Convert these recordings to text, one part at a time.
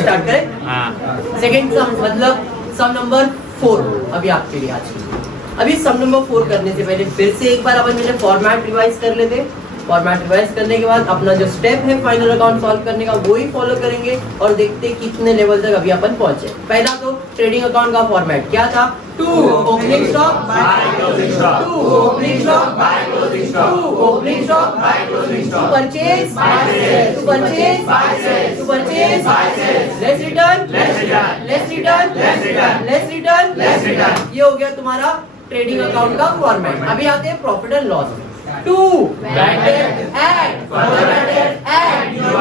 Start करें। Second सम मतलब सम number 4 अभी आपके लिए आज। अभी सम नंबर 4 करने से पहले फिर से एक बार अपन मैंने फॉर्मेट रिवाइज कर लेते। फॉर्मेट रिवाइज करने के बाद अपना जो स्टेप है फाइनल अकाउंट सॉल्व करने का वो ही फॉलो करेंगे और देखते कितने लेवल तक अभी अपन पहुंचे। पहला तो ट्रेडिंग अकाउंट का फॉर्मेट क्या था? To opening stock by closing stock, to opening stock by closing stock, to opening stock by closing stock, purchase by sale, to purchase by sale, to purchase by sale, less return less return less return less return less return less return. ये हो गया तुम्हारा trading account का format. अभी आते हैं profit and loss में। To bad debt add further bad debt add new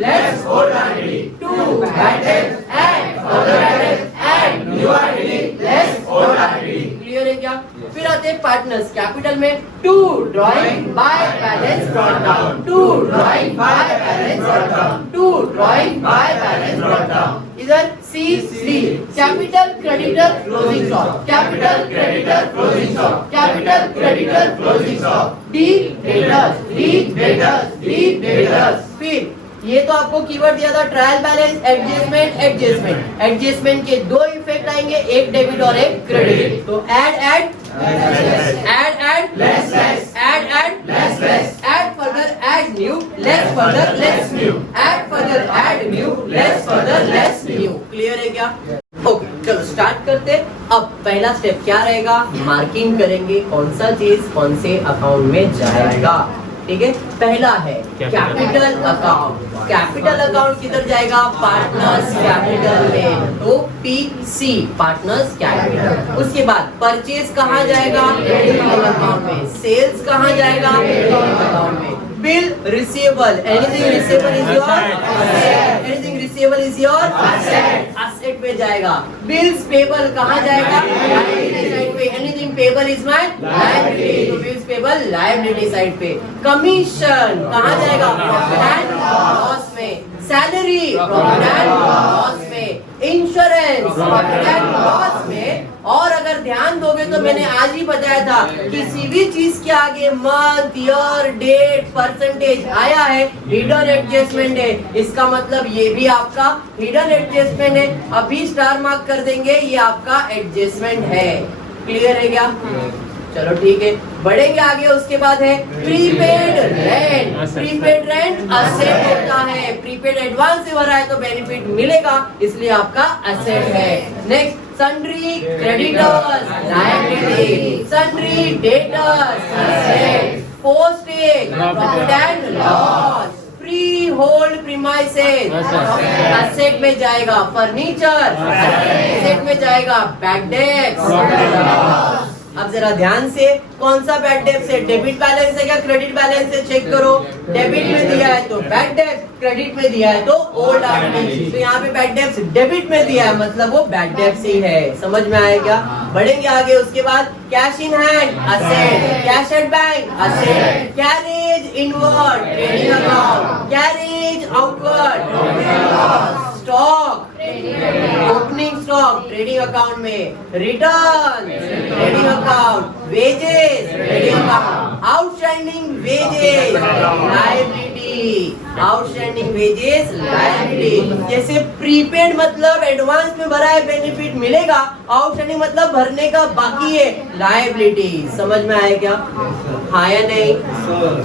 less old quantity, to bad debt add further bad debt add new less old quantity. Clear है क्या? फिर आते हैं पार्टनर्स कैपिटल में। To drawing by balance brought down, to drawing by balance brought down, to drawing by balance brought down. इधर C D capital creditor closing stock, capital creditor closing stock, capital creditor closing stock, D debtors D debtors D debtors. फिर ये तो आपको keyword दिया था trial balance adjustment adjustment. Adjustment के दो effect आएंगे, एक डेबिट और एक क्रेडिट। तो add add add add less less add add less less add further add new less further less new add further add new less further less new. Clear है क्या? Okay चलो start करते। अब पहला step क्या रहेगा? Marking करेंगे कौन सा चीज कौन से अकाउंट में जाएगा। ठीक है, पहला है कैपिटल अकाउंट। कैपिटल अकाउंट किधर जाएगा? पार्टनर्स कैपिटल में, तो पीसी पार्टनर्स कैपिटल। उसके बाद परचेज कहाँ जाएगा? ट्रेडिंग अकाउंट में। सेल्स कहाँ जाएगा? ट्रेडिंग अकाउंट में। Bill receivable, anything receivable is your asset, anything receivable is your asset, asset पे जाएगा। बिल्स पेबल कहाँ जाएगा? लायबिलिटी साइड पे, anything payable is my liability, तो बिल्स पेबल लायबिलिटी साइड पे। कमीशन कहाँ जाएगा? प्रॉफिट एंड लॉस में। सैलरी प्रॉफिट एंड लॉस में। इंश्योरेंस प्रॉफिट एंड लॉस में। और अगर ध्यान दोगे तो मैंने आज ही बताया था किसी भी चीज के आगे मंथ ईयर डेट परसेंटेज आया है हिडन एडजस्टमेंट है, इसका मतलब ये भी आपका हिडन एडजस्टमेंट है। अभी स्टार मार्क कर देंगे, ये आपका एडजस्टमेंट है। क्लियर है क्या? चलो ठीक है, बढ़ेंगे आगे। उसके बाद है prepaid rent. Prepaid rent asset होता है, प्रीपेड एडवांस से भरा है तो बेनिफिट मिलेगा, इसलिए आपका असेट है। Next sundry creditors liability, sundry debtors asset, postage profit and loss, free hold premises asset में जाएगा। फर्नीचर असेट में जाएगा। बैड डेट्स, अब जरा ध्यान से कौन सा बैड डेब्ट है? डेबिट बैलेंस है क्या क्रेडिट बैलेंस है? चेक करो। डेबिट में दिया है तो बैड डेब्ट, क्रेडिट में दिया है तो ओल्ड आरडी। तो यहाँ पे बैड डेब्ट डेबिट में दिया है मतलब वो बैड डेब्ट ही है। समझ में आया क्या? बढ़ेंगे आगे। उसके बाद cash in hand asset, cash at bank asset, carriage inward trading account, carriage outward stock opening stock trading account में, return trading account, wages trading account, outstanding wages liability, outstanding wages liability. जैसे prepaid मतलब advance में भरा है benefit मिलेगा, outstanding मतलब भरने का बाकी है लायबिलिटी। समझ में आया क्या? हाँ या नहीं?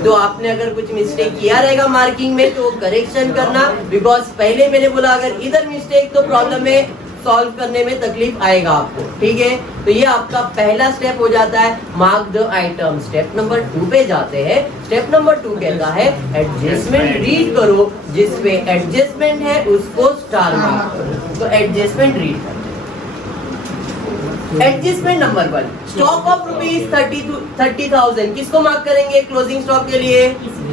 तो आपने अगर कुछ मिस्टेक किया रहेगा मार्किंग में तो करेक्शन करना, बिकॉज पहले मैंने बोला अगर इधर मिस्टेक तो प्रॉब्लम में सॉल्व करने में तकलीफ आएगा आपको। ठीक है, तो ये आपका पहला स्टेप हो जाता है mark the item. Step number 2 पे जाते हैं। स्टेप नंबर 2 कहता है एडजस्टमेंट रीड करो, जिसपे एडजस्टमेंट है उसको स्टार मार्क करो। तो एडजस्टमेंट रीड करो। Adjustment number 1, stock of rupees 30,000 किसको मार्क करेंगे? क्लोजिंग स्टॉक के लिए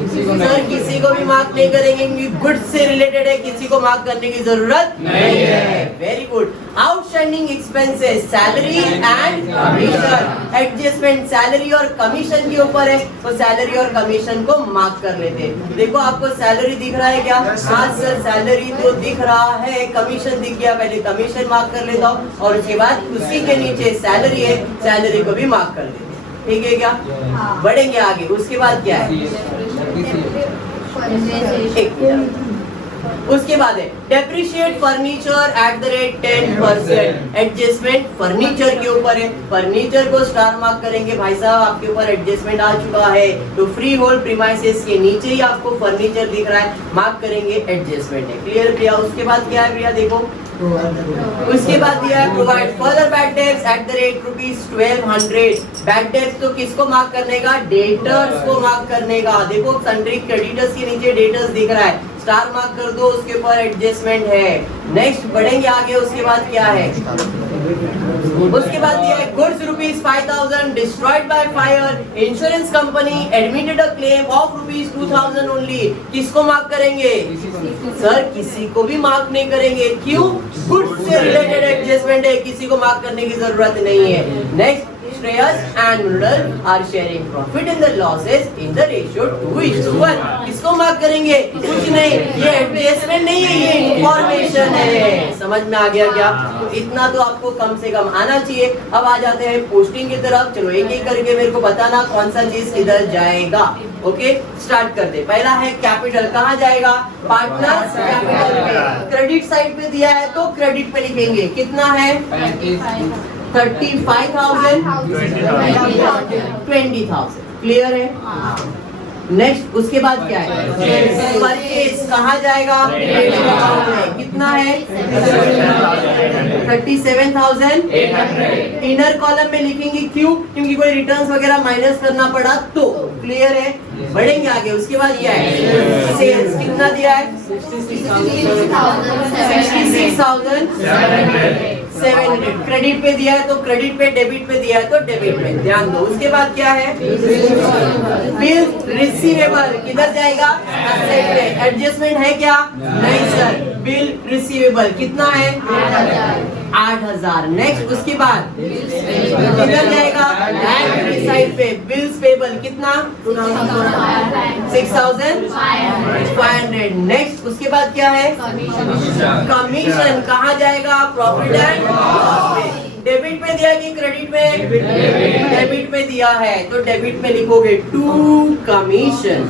सर किसी को भी मार्क नहीं करेंगे, गुड्स से रिलेटेड है, किसी को मार्क करने की जरूरत नहीं है। Very good. Outstanding expenses salary and commission, adjustment salary और कमीशन के ऊपर है, तो सैलरी और कमीशन को मार्क कर लेते हैं। देखो आपको सैलरी दिख रहा है क्या? हाँ सर सैलरी तो दिख रहा है, कमीशन दिख गया, पहले कमीशन मार्क कर लेता हूँ और उसके बाद उसी के नीचे सैलरी है, सैलरी को भी मार्क कर लेते हैं। ठीक है क्या? बढ़ेंगे आगे। उसके बाद क्या है? उसके बाद है depreciate furniture at the rate 10%। Adjustment furniture के ऊपर है, फर्नीचर को स्टार मार्क करेंगे भाई साहब, आपके ऊपर एडजस्टमेंट आ चुका है तो फ्री होल्ड प्रीमाइसेस के नीचे ही आपको फर्नीचर दिख रहा है, मार्क करेंगे एडजस्टमेंट है। क्लियर प्रिया? उसके बाद क्या है प्रिया देखो, उसके बाद दिया है provide further bad debts at the rate ₹1200। Bad debts तो किसको मार्क करने का? डेटर्स को मार्क करने का। देखो सन्ड्री क्रेडिटर्स के नीचे डेटर्स दिख रहा है, स्टार मार्क कर दो, उसके ऊपर एडजस्टमेंट है। नेक्स्ट बढ़ेंगे आगे, उसके बाद क्या है? उसके बाद दिया है goods ₹5000 destroyed by fire, insurance company admitted a claim of ₹2000 only. किसको मार्क करेंगे? सर किसी को भी मार्क नहीं करेंगे, क्यों? गुड्स से रिलेटेड एडजस्टमेंट है, किसी को मार्क करने की जरूरत नहीं है। Next Shreyas and Mridul are sharing profit in the losses in the ratio 2:1। किसको मार्क करेंगे? कुछ नहीं, ये एडजस्टमेंट नहीं है, ये इंफॉर्मेशन है। समझ में आ गया क्या? तो इतना तो आपको कम से कम आना चाहिए। अब आ जाते हैं पोस्टिंग की तरफ। चलो एक एक करके मेरे को बताना कौन सा चीज किधर जाएगा। ओके स्टार्ट करते। पहला है कैपिटल, कहाँ जाएगा? पार्टनर्स कैपिटल पे। क्रेडिट साइड पे दिया है तो क्रेडिट पे लिखेंगे, कितना है? 35,000 20,000। क्लियर है? नेक्स्ट उसके बाद क्या है? परचेज कहाँ जाएगा? कितना है? 37,800। इनर कॉलम में लिखेंगे, क्यों? क्योंकि कोई रिटर्न्स वगैरह माइनस करना पड़ा तो। क्लियर है? बढ़ेंगे आगे। उसके बाद क्या है? सेल्स कितना दिया है? 66,700। क्रेडिट पे दिया है तो क्रेडिट पे, डेबिट पे दिया है तो डेबिट पे, ध्यान दो। उसके बाद क्या है? बिल रिसीवेबल किधर जाएगा? एसेट पे। एडजस्टमेंट है क्या? नहीं सर। बिल रिसीवेबल कितना है? 8,000। नेक्स्ट उसके बाद किधर जाएगा? लायबिलिटी साइड पे। बिल्स पेबल कितना? 6,500। नेक्स्ट उसके बाद क्या है? कमीशन कहाँ जाएगा? प्रॉफिट एंड लॉस पे। डेबिट पे दिया कि क्रेडिट में? डेबिट पे दिया है तो डेबिट में लिखोगे टू कमीशन।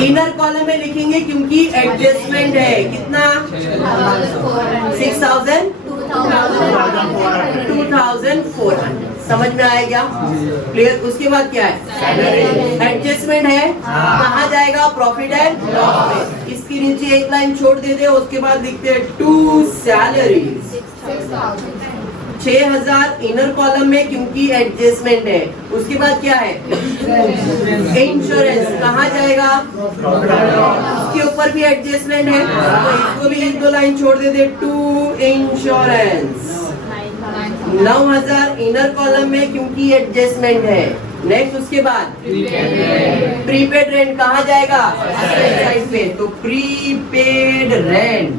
इनर कॉलम में लिखेंगे क्योंकि एडजस्टमेंट है, कितना? 6,000 2,400। समझ में आया क्या? क्लियर? उसके बाद क्या है? एडजस्टमेंट है, कहाँ जाएगा? प्रॉफिट एंड लॉस पे। इसके नीचे एक लाइन छोड़ देते हैं, उसके बाद लिखते हैं टू सैलरीज। 6,000 इनर कॉलम में क्योंकि एडजस्टमेंट है। उसके बाद क्या है? इंश्योरेंस कहाँ जाएगा? उसके ऊपर भी एडजस्टमेंट है तो इसको भी एक दो लाइन छोड़ देते, टू इंश्योरेंस। 9,000 इनर कॉलम में क्योंकि एडजस्टमेंट है। नेक्स्ट उसके बाद प्रीपेड रेंट कहाँ जाएगा? साइड पे तो प्रीपेड रेंट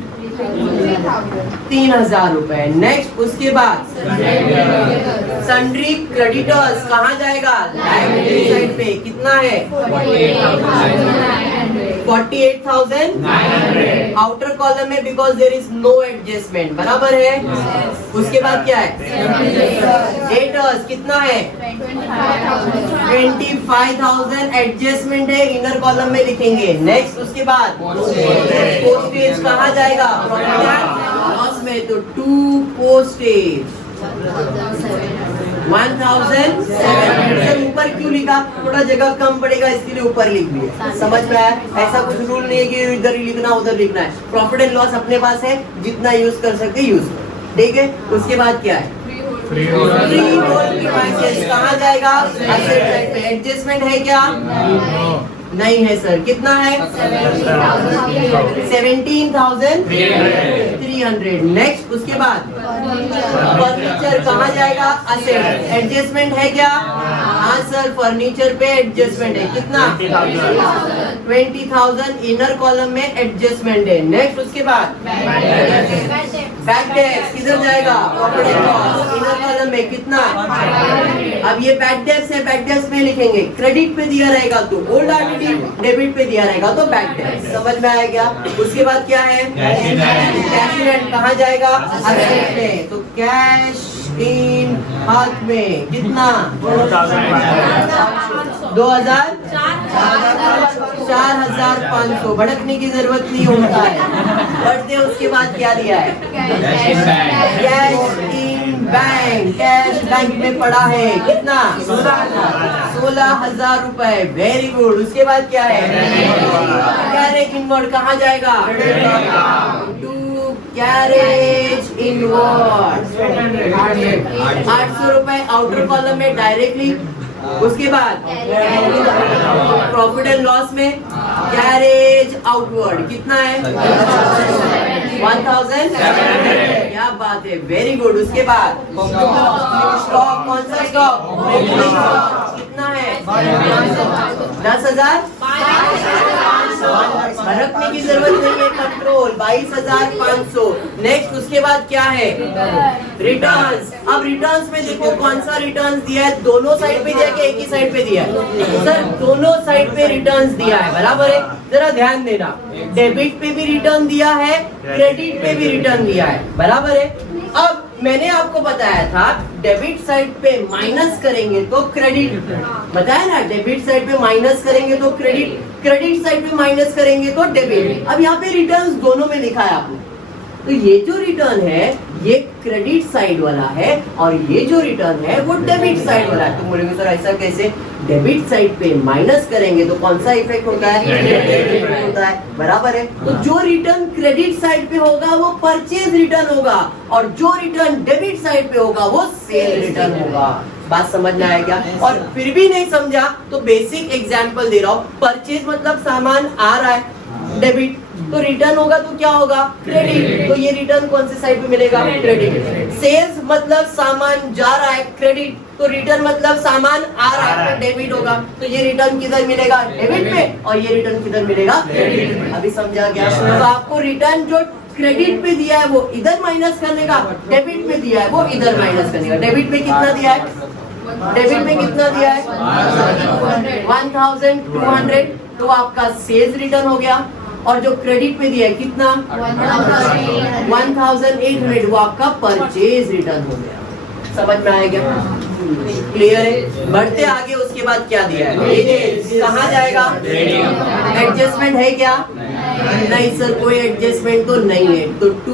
3,000 रुपए। नेक्स्ट उसके बाद सन्ड्री क्रेडिटर्स कहाँ जाएगा? लायबिलिटी साइड पे, कितना है? 48,900। आउटर कॉलम में because there is no adjustment, बराबर है। उसके बाद क्या है? डेटर्स कितना है? 25,000। एडजस्टमेंट है, इनर कॉलम में लिखेंगे। नेक्स्ट उसके बाद पोस्टेज कहाँ जाएगा? लॉस में तो टू पोस्टेज 1,700। ऊपर क्यों लिखा? थोड़ा जगह कम पड़ेगा इसके लिए ऊपर लिख दिया। समझ में आया? ऐसा कुछ रूल नहीं है कि इधर ही लिखना उधर लिखना है। प्रॉफिट एंड लॉस अपने पास है, जितना यूज कर सकते यूज करो, ठीक है। उसके बाद क्या है? फ्री होल्ड प्रीमाइसेस कहाँ जाएगा? एसेट साइड पे। एडजस्टमेंट है क्या? नहीं है सर। कितना है? 17,300। नेक्स्ट उसके बाद फर्नीचर कहाँ जाएगा? असेट। एडजस्टमेंट है क्या? हाँ सर, फर्नीचर पे एडजस्टमेंट है, कितना? 20,000 इनर कॉलम में एडजस्टमेंट है। नेक्स्ट उसके बाद बैड डेट्स किधर जाएगा? Profit and loss inner column में, कितना? अब ये बैड डेट्स है, बैड डेट्स में लिखेंगे। क्रेडिट पे दिया रहेगा तो ओल्ड आरटीडी, डेबिट पे दिया रहेगा तो बैड डेट्स। समझ में आया क्या? उसके बाद क्या है? कैश इन हैंड कहाँ जाएगा? असेट में तो कैश इन हाथ में, कितना? 2,400। 4,500। भड़कने की जरूरत नहीं होता है। बढ़ते उसके बाद क्या दिया है? Cash in bank. Cash bank में पड़ा है कितना? 16,000 रुपए। Very good. उसके बाद क्या है? कैरेज इनवर्ड कहाँ जाएगा? टू कैरेज इनवर्ड 800 रुपए आउटर कॉलम में डायरेक्टली। उसके बाद प्रॉफिट एंड लॉस में कैरेज आउटवर्ड कितना है? 1,000। क्या बात है, वेरी गुड। उसके बाद स्टॉक, कौन सा स्टॉक? कितना है? 10,000। भड़कने की जरूरत नहीं है, कंट्रोल। 22,500। नेक्स्ट उसके बाद क्या है? रिटर्न्स। अब रिटर्न्स में देखो कौन सा रिटर्न्स दिया है? दोनों साइड पे दिया है कि एक ही साइड पे दिया है? सर दोनों साइड पे रिटर्न्स दिया है, बराबर है। जरा ध्यान देना, डेबिट पे भी रिटर्न दिया है, क्रेडिट पे भी रिटर्न दिया है, बराबर है। अब मैंने आपको बताया था डेबिट साइड पे माइनस करेंगे तो क्रेडिट, बताया ना, डेबिट साइड पे माइनस करेंगे तो क्रेडिट, क्रेडिट साइड पे माइनस करेंगे तो डेबिट। अब यहाँ पे रिटर्न्स दोनों में लिखा है आपने, तो ये जो रिटर्न है ये क्रेडिट साइड वाला है और ये जो रिटर्न है वो डेबिट साइड वाला है। तो बोलेंगे सर ऐसा कैसे? डेबिट साइड पे माइनस करेंगे तो कौन सा इफेक्ट होता है? क्रेडिट होता है, बराबर है। तो जो रिटर्न क्रेडिट साइड पे होगा वो परचेज रिटर्न होगा और जो रिटर्न डेबिट साइड पे होगा वो सेल रिटर्न होगा। बात समझ में आया क्या? और फिर भी नहीं समझा तो बेसिक एग्जांपल दे रहा हूँ। परचेज मतलब सामान आ रहा है, डेबिट, तो रिटर्न होगा तो क्या होगा? क्रेडिट, तो ये रिटर्न कौन से साइड पे मिलेगा? क्रेडिट। सेल्स मतलब सामान जा रहा है, क्रेडिट, तो रिटर्न मतलब सामान आ रहा है, डेबिट होगा, तो ये रिटर्न किधर मिलेगा? डेबिट पे, और ये रिटर्न किधर मिलेगा? क्रेडिट पे। अभी समझा गया? तो आपको रिटर्न जो क्रेडिट पे दिया है वो इधर माइनस करने का, डेबिट पे दिया है वो इधर माइनस करने का। डेबिट पे कितना दिया है? डेबिट में कितना दिया है? 1,200, तो आपका सेल्स रिटर्न हो गया। और जो क्रेडिट पे दिया है कितना? 1,800, वो आपका परचेज रिटर्न हो गया। समझ में आएगा? क्लियर है? बढ़ते आगे उसके बाद क्या दिया है? कहाँ जाएगा? एडजस्टमेंट है क्या? नहीं सर, कोई एडजस्टमेंट तो नहीं है। तो टू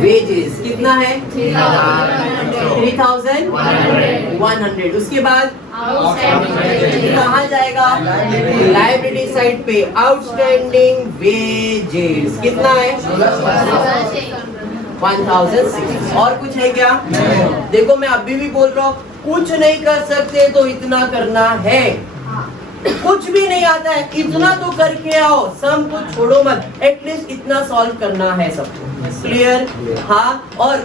वेजेस कितना है? 3,100। उसके बाद कहाँ जाएगा? लायबिलिटी साइड पे आउटस्टैंडिंग वेजेस कितना है? 1,006। और कुछ है क्या? देखो मैं अभी भी बोल रहा हूँ, कुछ नहीं कर सकते तो इतना करना है। कुछ भी नहीं आता है इतना तो करके आओ, सम को छोड़ो मत, एटलीस्ट इतना सॉल्व करना है सबको। क्लियर? हाँ। और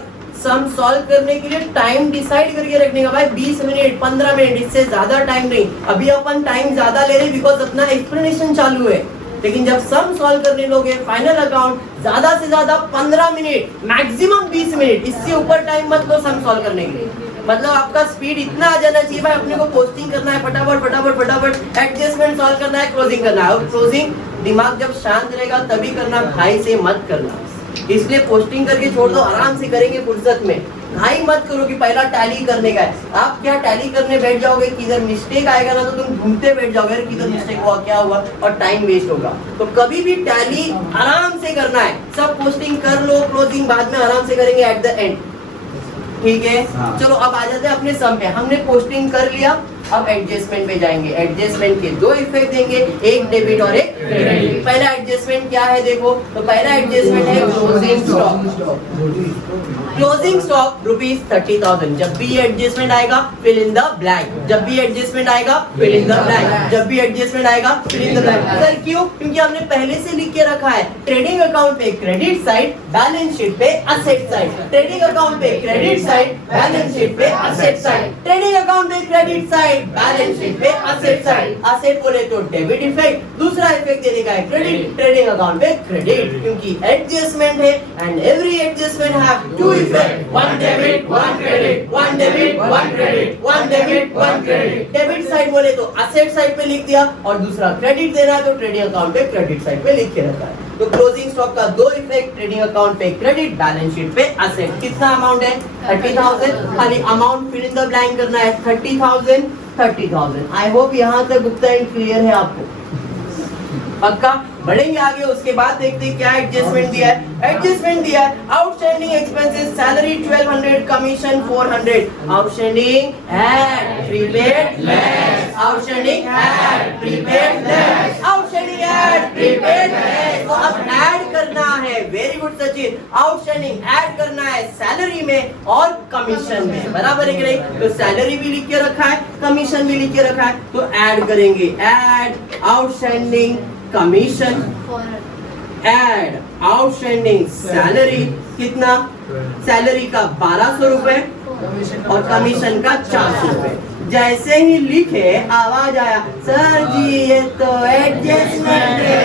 सम सॉल्व करने के लिए टाइम डिसाइड करके रखने का भाई, 20 मिनट 15 मिनट, इससे ज्यादा टाइम नहीं। अभी अपन टाइम ज्यादा ले रहे बिकॉज अपना एक्सप्लेनेशन चालू है, लेकिन जब सम सॉल्व करने लोगे फाइनल अकाउंट, ज्यादा से ज्यादा 15 मिनट, मैक्सिमम 20 मिनट, इससे ऊपर टाइम मत लो सम सॉल्व करने के लिए। मतलब आपका स्पीड इतना आ जाना चाहिए भाई, अपने को पोस्टिंग करना है फटाफट फटाफट फटाफट, एडजस्टमेंट सॉल्व करना है, क्लोजिंग करना है। और क्लोजिंग दिमाग जब शांत रहेगा तभी करना, घाई से मत करना। इसलिए पोस्टिंग करके छोड़ दो, आराम से करेंगे फुर्सत में। घाई मत करो कि पहला टैली करने का है। आप क्या टैली करने बैठ जाओगे, किधर मिस्टेक आएगा ना तो तुम ढूंढते बैठ जाओगे किधर मिस्टेक हुआ, क्या हुआ, और टाइम वेस्ट होगा। तो कभी भी टैली आराम से करना है। सब पोस्टिंग कर लो, क्लोजिंग बाद में आराम से करेंगे एट द एंड। ठीक है? हाँ। चलो अब आ जाते हैं अपने सम पे। हमने पोस्टिंग कर लिया, अब एडजस्टमेंट पे जाएंगे। एडजस्टमेंट के दो इफेक्ट देंगे, एक डेबिट और एक क्रेडिट। पहला एडजस्टमेंट क्या है देखो, तो पहला एडजस्टमेंट है क्लोजिंग स्टॉक। Closing stock ₹30,000। जब भी एडजस्टमेंट आएगा फिल इन द ब्लैंक, जब भी एडजस्टमेंट आएगा फिल इन द ब्लैंक, जब भी एडजस्टमेंट आएगा fill in the blank. Sir क्यों? क्योंकि हमने पहले से लिख के रखा है, ट्रेडिंग अकाउंट पे क्रेडिट साइड, बैलेंस शीट पे असेट साइड। ट्रेडिंग अकाउंट पे क्रेडिट साइड, बैलेंस शीट पे असेट साइड। ट्रेडिंग अकाउंट पे क्रेडिट साइड, बैलेंस शीट पे असेट साइड। असेट बोले तो डेबिट इफेक्ट, दूसरा इफेक्ट देने का है क्रेडिट, ट्रेडिंग अकाउंट पे क्रेडिट, क्योंकि एडजस्टमेंट है and every adjustment have two effect, one debit one credit, one debit one credit, one debit one credit। Debit side बोले तो असेट साइड पे लिख दिया और दूसरा क्रेडिट देना है तो ट्रेडिंग अकाउंट पे क्रेडिट साइड पे लिख के रखा है। तो क्लोजिंग स्टॉक का दो इफेक्ट, ट्रेडिंग अकाउंट पे क्रेडिट, बैलेंस शीट पे असेट। कितना अमाउंट है? 30,000। खाली amount fill in the blank करना है। 30,000 30,000। आई होप यहाँ तक गुप्ता एंड क्लियर है आपको, पक्का। बढ़ेंगे आगे, उसके बाद देखते हैं क्या एडजस्टमेंट दिया है। एडजस्टमेंट दिया है outstanding expenses, salary 1200, commission 400, outstanding add prepaid less, outstanding add prepaid less, outstanding add prepaid less. तो अब ऐड करना है, very good Sachin, outstanding add करना है सैलरी में और कमीशन में, बराबर है कि नहीं? तो सैलरी भी लिख के रखा है, कमीशन भी लिख के रखा है, तो ऐड करेंगे, add outstanding commission, add outstanding salary, कितना? सैलरी का 1200 रुपए और कमीशन का 400 रुपए। जैसे ही लिखे आवाज आया, सर जी ये तो एडजस्टमेंट है,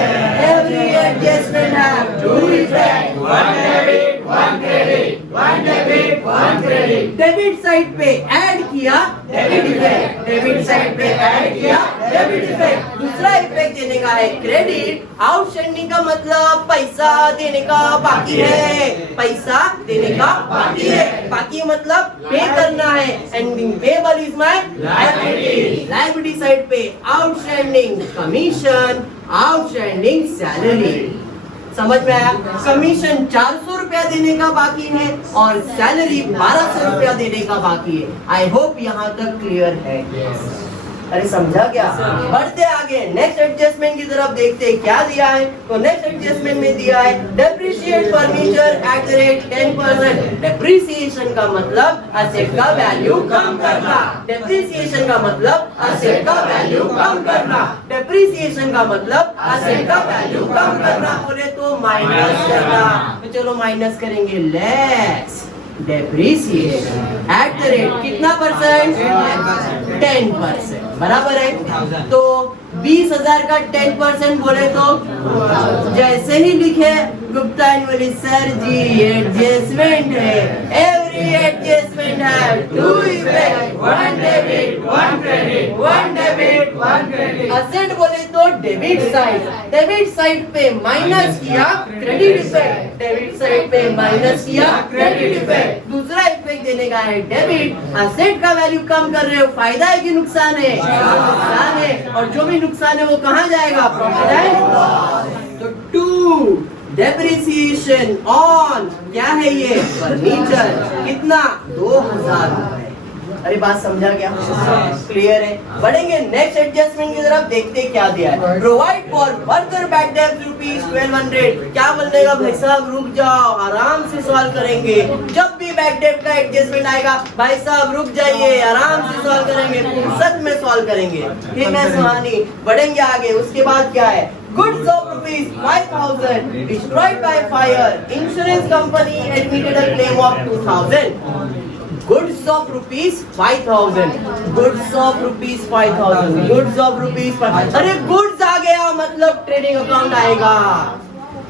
एवरी एडजस्टमेंट है two effect, one debit one credit, one debit one credit. Debit side पे ऐड किया डेबिट इफेक्ट, डेबिट साइड पे ऐड किया डेबिट इफेक्ट। दूसरा इफेक्ट देने का है क्रेडिट, आउटस्टैंडिंग का मतलब पैसा देने का बाकी है, पैसा देने का बाकी है, बाकी मतलब पे करना है, ending payable is my liability. Liability side पे आउटस्टैंडिंग कमीशन, आउटस्टैंडिंग सैलरी। समझ में आया? कमीशन 400 रुपया देने का बाकी है और सैलरी 1200 रुपया देने का बाकी है। आई होप यहाँ तक क्लियर है। अरे समझा क्या? बढ़ते आगे नेक्स्ट एडजस्टमेंट की तरफ देखते हैं क्या दिया है। तो नेक्स्ट एडजस्टमेंट में दिया है depreciate furniture at the rate 10%। Depreciation का मतलब असेट का वैल्यू कम करना, डेप्रिसिएशन का मतलब असेट का वैल्यू कम करना, डेप्रिसिएशन का मतलब असेट का वैल्यू कम करना। बोले तो माइनस करना, तो चलो माइनस करेंगे, less depreciation at the rate कितना परसेंट? 10%, बराबर है। तो 20,000 का 10% बोले तो जैसे ही लिखे गुप्ता एंड बोले सर जी एडजस्टमेंट है, एवरी एडजस्टमेंट है two effect, one debit one credit, one debit one credit. Asset बोले तो डेबिट साइड, डेबिट साइड पे माइनस किया क्रेडिट इफेक्ट, डेबिट साइड पे माइनस किया क्रेडिट इफेक्ट। दूसरा इफेक्ट देने का है डेबिट, असेट का वैल्यू कम कर रहे हो, फायदा है कि नुकसान है? नुकसान है, और जो भी नुकसान है वो कहाँ जाएगा? Profit and loss. तो टू डेप्रिसिएशन ऑन क्या है ये? फर्नीचर, कितना? 2,000 रुपए। अरे बात समझा क्या? क्लियर है। बढ़ेंगे नेक्स्ट एडजस्टमेंट की तरफ, देखते क्या दिया है। प्रोवाइड फॉर फर्दर बैड डेब्ट ₹1200। क्या बोलेगा भाई साहब रुक जाओ, आराम से सॉल्व करेंगे। जब भी बैड डेब्ट का एडजस्टमेंट आएगा भाई साहब रुक जाइए, आराम से सॉल्व करेंगे, फुर्सत में सॉल्व करेंगे, ठीक है सुहानी। बढ़ेंगे आगे, उसके बाद क्या है? Goods of ₹5,000 destroyed by fire. Insurance company admitted a claim of 2,000. Goods of ₹5,000. Goods of ₹5,000. Goods of ₹5,000. अरे goods आ गया मतलब ट्रेडिंग अकाउंट आएगा।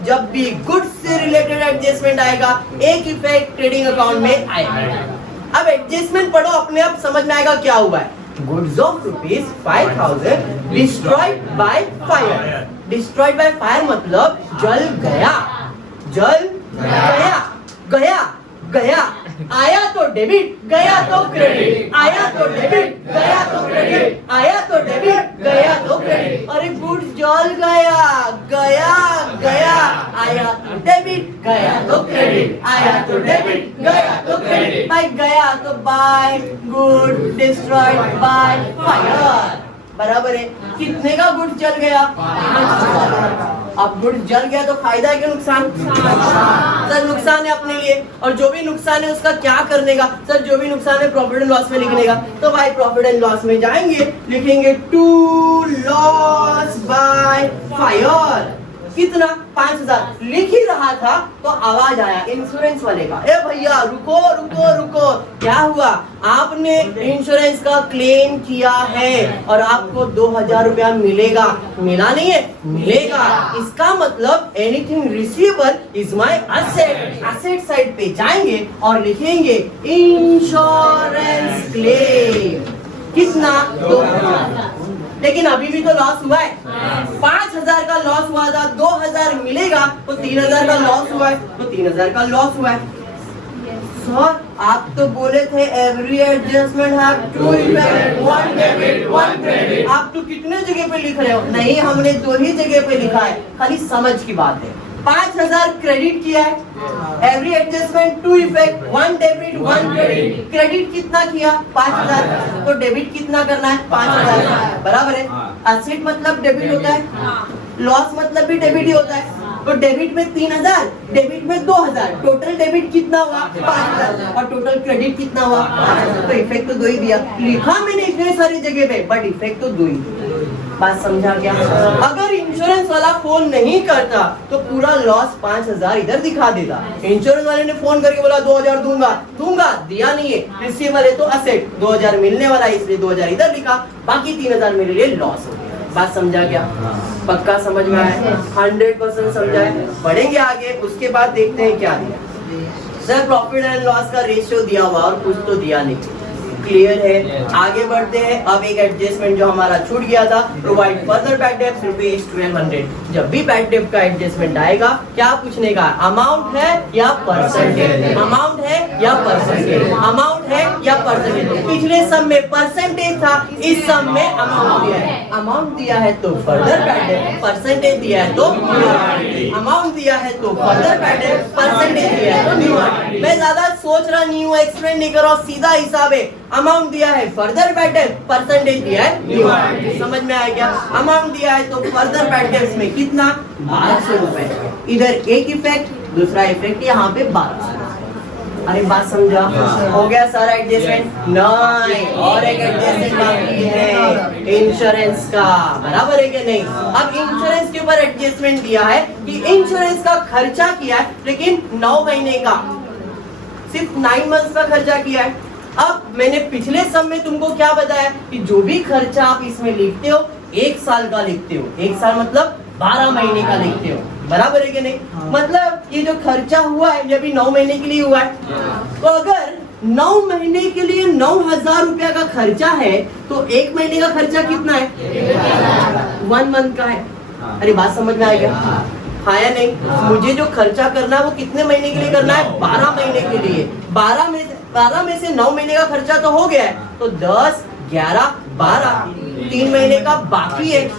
जब भी गुड्स से रिलेटेड एडजस्टमेंट आएगा एक इफेक्ट ट्रेडिंग अकाउंट में आएगा। अब एडजस्टमेंट पढ़ो, अपने आप समझ में आएगा क्या हुआ है। Goods of ₹5,000 destroyed by fire. Destroyed by fire मतलब जल गया, जल गया, गया गया। आया तो डेबिट, गया तो क्रेडिट, आया तो डेबिट, गया तो क्रेडिट, आया तो डेबिट, गया तो क्रेडिट। अरे गुड्स जल गया, गया गया, आया तो डेबिट, गया तो क्रेडिट, आया तो डेबिट, गया तो क्रेडिट। भाई गया तो by good, destroyed by fire, बराबर है। कितने का गुड्स जल गया? अब गुड्स जल गया तो फायदा है कि नुकसान? सर नुकसान है अपने लिए, और जो भी नुकसान है उसका क्या करने का? सर जो भी नुकसान है प्रॉफिट एंड लॉस में लिखने का। तो भाई प्रॉफिट एंड लॉस में जाएंगे, लिखेंगे टू लॉस बाय फायर। कितना? 5,000 लिख ही रहा था तो आवाज आया इंश्योरेंस वाले का, ए भैया रुको रुको रुको, क्या हुआ? आपने इंश्योरेंस का क्लेम किया है और आपको 2,000 रुपया मिलेगा। मिला नहीं है? मिलेगा। इसका मतलब anything receivable is my asset. Asset side पे जाएंगे और लिखेंगे इंश्योरेंस क्लेम। कितना? 2,000। लेकिन अभी भी तो लॉस हुआ है। 5,000 का लॉस हुआ था, 2,000 मिलेगा तो 3,000 का लॉस हुआ है, तो 3,000 का लॉस हुआ है। सर आप तो बोले थे every adjustment have two effect, one debit one credit. आप तो कितने जगह पे लिख रहे हो? नहीं, हमने दो ही जगह पे लिखा है, खाली समझ की बात है। 5000 क्रेडिट किया है, every adjustment two effect, one debit one credit. Credit कितना किया? 5000, तो डेबिट कितना करना है? 5000, बराबर है। एसेट मतलब डेबिट होता है, लॉस मतलब भी डेबिट ही होता है। तो डेबिट में 3000, डेबिट में 2000, टोटल डेबिट कितना हुआ? 5000, और टोटल क्रेडिट कितना हुआ? 5000। तो इफेक्ट तो दो ही दिया, लिखा मैंने इतने सारी जगह पे, बट इफेक्ट तो दो ही। बात समझा क्या? अगर इंश्योरेंस वाला फोन नहीं करता तो पूरा लॉस 5000 इधर दिखा देता। इंश्योरेंस वाले ने फोन करके बोला 2000 दूंगा, दिया नहीं है। रिसीवर है तो असेट 2000 मिलने वाला है, इसलिए 2000 इधर लिखा, बाकी 3000 मेरे लिए लॉस हो गया। बात समझा क्या? पक्का समझ में आया? 100% समझा है। बढ़ेंगे आगे, उसके बाद देखते हैं क्या दिया। सर प्रॉफिट एंड लॉस का रेशियो दिया हुआ और कुछ तो दिया नहीं, क्लियर है। आगे बढ़ते हैं। अब एक एडजस्टमेंट जो हमारा छूट गया था, provide further bad debts rupees 1200। जब भी बैड डेब्ट का एडजस्टमेंट आएगा, क्या पूछने का? अमाउंट है या परसेंटेज? अमाउंट है या परसेंटेज? अमाउंट है या परसेंटेज? पिछले सब में परसेंटेज था, इस सब में अमाउंट दिया है। अमाउंट दिया है तो फर्दर बैड डेब्ट, परसेंटेज दिया है तो अमाउंट दिया है तो फर्दर बैड डेब्ट, परसेंटेज दिया है तो न्यू आरटी। मैं ज्यादा सोच रहा नहीं हूँ, एक्सप्लेन नहीं कर रहा हूँ, सीधा हिसाब है। अमाउंट दिया है फर्दर बैड डेब्ट, परसेंटेज दिया है न्यू आरटी। समझ में आया क्या? अमाउंट दिया है तो फर्दर बैड डेब्ट में कितना? 1200 रुपए। इधर एक इफेक्ट, दूसरा इफेक्ट यहाँ पे 1200। अरे बात समझा? हो गया सारा एडजस्टमेंट? नहीं, और एक एडजस्टमेंट बाकी है इंश्योरेंस का, बराबर है कि नहीं? अब इंश्योरेंस के ऊपर एडजस्टमेंट दिया है कि इंश्योरेंस का खर्चा किया है, लेकिन 9 महीने का, सिर्फ 9 मंथ्स का खर्चा किया है। अब मैंने पिछले सब में तुमको क्या बताया कि जो भी खर्चा आप इसमें लिखते हो 1 साल का लिखते हो। 1 साल मतलब 12 महीने का लिखते हो, बराबर है कि नहीं? मतलब ये जो खर्चा हुआ है ये भी 9 महीने के लिए हुआ है। तो अगर 9 महीने के लिए 9000 रुपया का खर्चा है तो 1 महीने का खर्चा कितना है? 1 मंथ का है। अरे बात समझ में आएगा? हाँ या नहीं? मुझे जो खर्चा करना है वो कितने महीने के लिए करना है? 12 महीने के लिए। 12 में से 9 महीने का खर्चा तो हो गया है, तो 10, 11, 12, 3 महीने का बाकी है।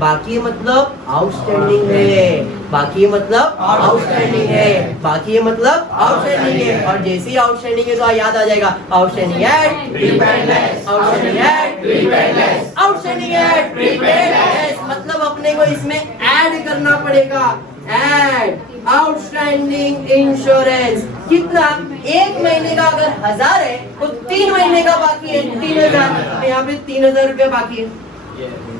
बाकी मतलब आउटस्टैंडिंग है, बाकी मतलब आउटस्टैंडिंग है, बाकी मतलब आउटस्टैंडिंग है। और जैसे ही आउटस्टैंडिंग है तो याद आ जाएगा outstanding at prepaid less, outstanding at prepaid less, outstanding at prepaid less. मतलब अपने को इसमें ऐड करना पड़ेगा, ऐड आउटस्टैंडिंग इंश्योरेंस। कितना? 1 महीने का अगर 1000 है तो 3 महीने का बाकी है 3000। यहाँ पे 3000 रुपया बाकी है।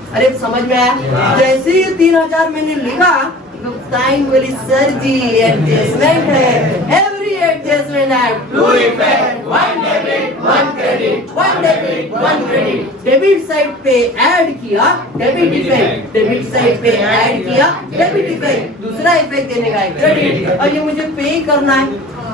अरे समझ में आया? जैसे ही 3000 मैंने लिखा तो टाइम बोली सर जी एडजस्टमेंट है, एवरी एडजस्टमेंट है two effect, one debit one credit, one debit one credit. Debit side पे ऐड किया डेबिट इफेक्ट, डेबिट साइड पे ऐड किया डेबिट इफेक्ट, दूसरा इफेक्ट देने का है क्रेडिट। और ये मुझे पे करना है,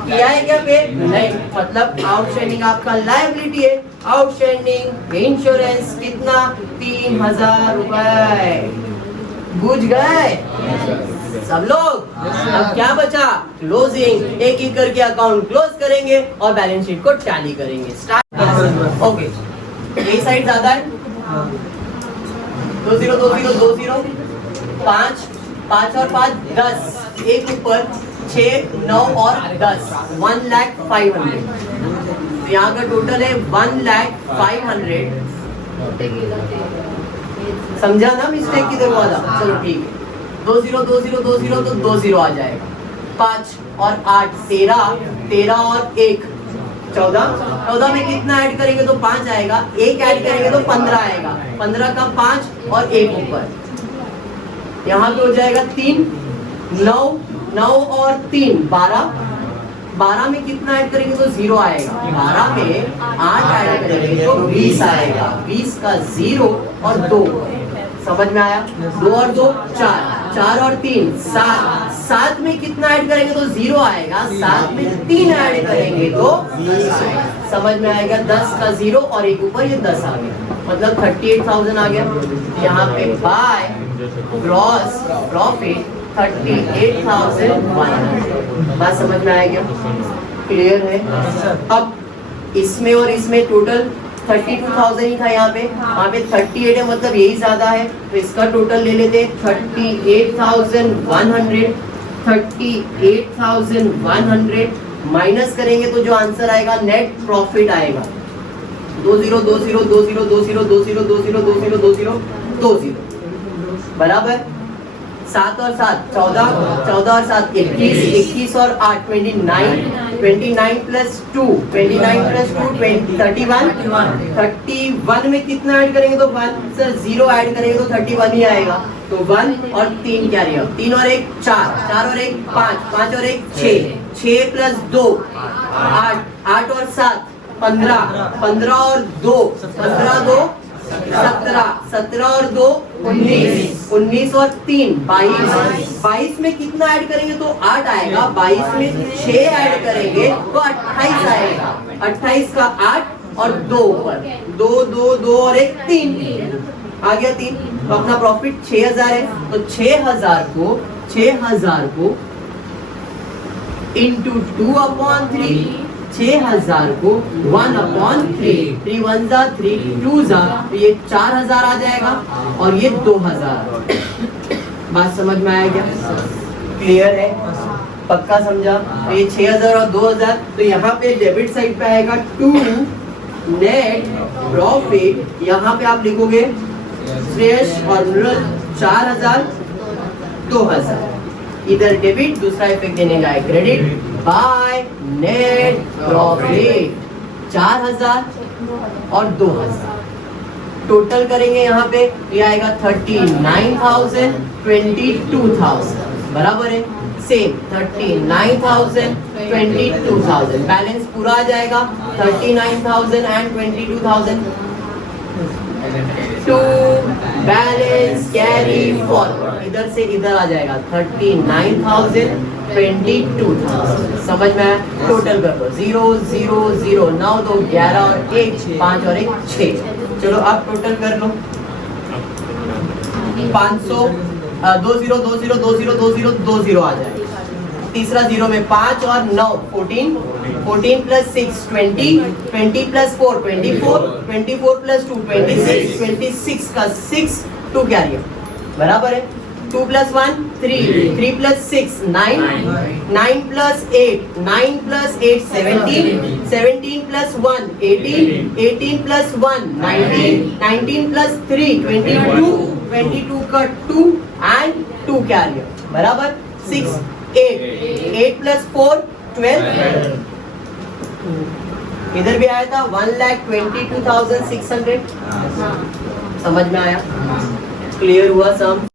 किया है क्या पे? नहीं, मतलब आउटस्टैंडिंग आपका लायबिलिटी है। आउटस्टैंडिंग इंश्योरेंस कितना? 3000 रुपए। बुझ गए सब लोग? अब क्या बचा? क्लोजिंग। एक एक करके अकाउंट क्लोज करेंगे और बैलेंस शीट को टैली करेंगे। स्टार्ट। ओके, ये साइड ज्यादा है, 2 0 2 0 2 0, 5 5 और 5 10, एक ऊपर 6 9 और 10, 1,05,000। यहाँ का टोटल है 1,05,000। समझा ना मिस्टेक किधर हुआ था? चलो ठीक है, 2 0 2 0 2 0 तो 2 0 आ जाएगा। 5 और 8 13, 13 और 1 14, 14 में कितना ऐड करेंगे तो 5 आएगा, 1 ऐड करेंगे तो 15 आएगा, 15 का 5 और 1 ऊपर, यहाँ पे हो जाएगा 3, 9 9 और 3 12, 12 में कितना ऐड करेंगे तो 0 आएगा, 12 में 8 ऐड करेंगे तो 20 आएगा, 20 का 0 और 2, समझ में आया? 2 और 2 4, 4 और 3 7, 7 में कितना ऐड करेंगे तो 0 आएगा, 7 में 3 ऐड करेंगे तो 10 आएगा, समझ में आएगा? 10 का 0 और 1 ऊपर ये 10 आ गया, मतलब 38,000 आ गया। यहाँ पे बाय ग्रॉस प्रॉफिट 38,100, बात समझ में आएगा? क्लियर है? अब इसमें और इसमें टोटल 32,000 ही था यहाँ पे 38 है, मतलब यही ज्यादा है, तो इसका टोटल ले लेते 38,100 माइनस करेंगे तो जो आंसर आएगा नेट प्रॉफिट आएगा 20 बराबर 7 और 7 14 14 और 7 21 21 और 8 29 प्लस 2 31 में कितना ऐड करेंगे तो 1 सर 0 ऐड करेंगे तो 31 ही आएगा, तो 1 और 3 क्या रहेगा 3 और 1 4 4 और 1 5 5 और 1 6 6 प्लस 2 8 8 और 7 15 15 और 2 17 17 और 2 19 और 3 22 में कितना ऐड करेंगे तो 8 आएगा, 22 में 6 ऐड करेंगे तो 28 आएगा, 28 का 8 और 2 ऊपर 2 2 2 और 1 3 आ गया 3, तो अपना प्रॉफिट 6000 है, तो 6000 को इंटू 2/3 6000 को 1/3 3 1 जा 3 2 जा, तो ये 4000 आ जाएगा और ये 2000। बात समझ में आया क्या? क्लियर है? पक्का समझा? तो ये 6000 और 2000, तो यहाँ पे डेबिट साइड पे आएगा 2 नेट प्रॉफिट, यहाँ पे आप लिखोगे फ्रेश और 4000 2000, इधर डेबिट दूसरा इफेक्ट देने का है क्रेडिट बाय नेट प्रॉफिट 4000 और 2000 टोटल करेंगे यहाँ पे ये आएगा 39,000 22,000 बराबर है सेम 39,000 22,000 बैलेंस पूरा आ जाएगा 39,000 and 22,000 to balance carry forward, इधर से इधर आ जाएगा 39,000 22,000। समझ में आया? टोटल कर दो 0 0 0 9 2 11 और 1 5 और 1 6। चलो आप टोटल कर लो 500 20 20 20 20 20 आ जाएगा, तीसरा 0 में 5 और 9 14 14 प्लस 6 20 20 प्लस 4 24 24 प्लस 2 26 26 का 6 2 कैरियर बराबर है 2 plus 1 3 3 plus 6 9 9 plus 8 9 plus 8 17 17 plus 1 18 18 plus 1 19 19 plus 3 22 22 का 2 एंड 2 कैरियर बराबर 6 8 प्लस 4 12 इधर भी आया था 1,22,600। समझ में आया? क्लियर हुआ सम?